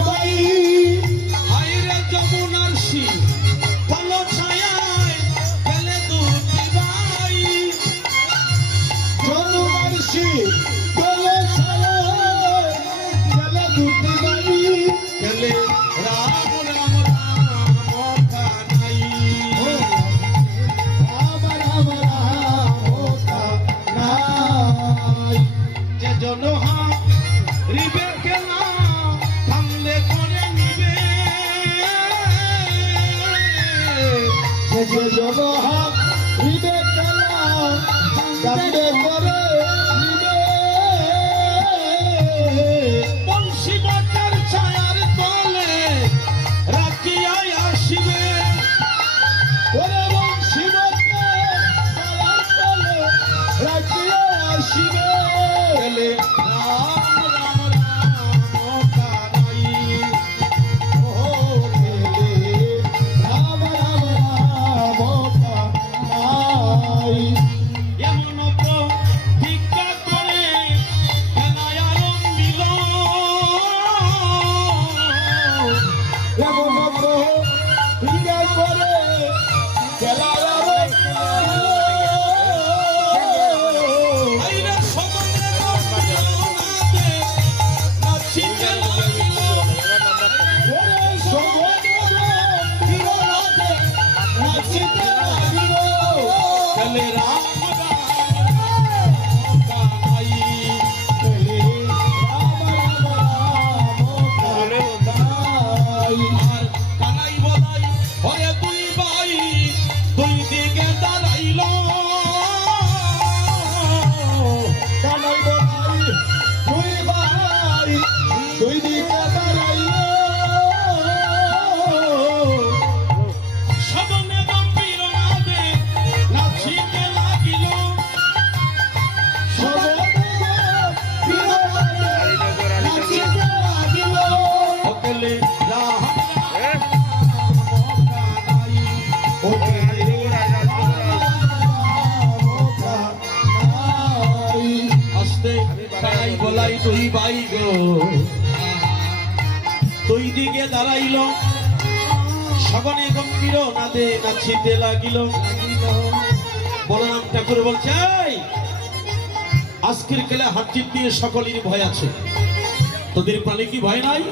ভাই হাইরে যমুনার শি ভালো ছায়ায় গেলে দুটি ভাই যমুনার শি ভালো ছায়ায় গেলে দুটি ভাই গেলে রাম রাম রাম কানাই রাম রাম রাম কানাই যে জন রিবে কেনা থামলে করে নিবে যে জনহা হৃদে কেলা কান্দে করে নিবে বংশীবটার ছায়ার তলে রাখিয়া আসিবে ওরে বংশীবতে গলার তলে রাখিয়া আসিবে গেলে রাম রাম রাম কানাই ও গেলে রাম রাম রাম কানাই এমন ভিক্ষা করে খেলায় আরম্ভিল এমন হৃদয় করে খেলার আইরে সদনে নাচে নাচিতে লাগিল গেলে রাম রাম কানাই আর কানাই বলাই হয়ে দুই ভাই দুই দিকে দাঁড়াইল সদনে গম্ভীর নাদে নাচিতে লাগিল ওকেলে রাম আস্তে কানাই বলাই দুই ভাই গো দুই দিকে দাঁড়াইল সবনে গম্ভীর নাদে নাচিতে লাগিল বলরাম ঠাকুর বলছে এই, আজকের খেলা হাত জিত দিয়ে সকলেরই ভয় আছে তোদের প্রাণে কি ভয় নাই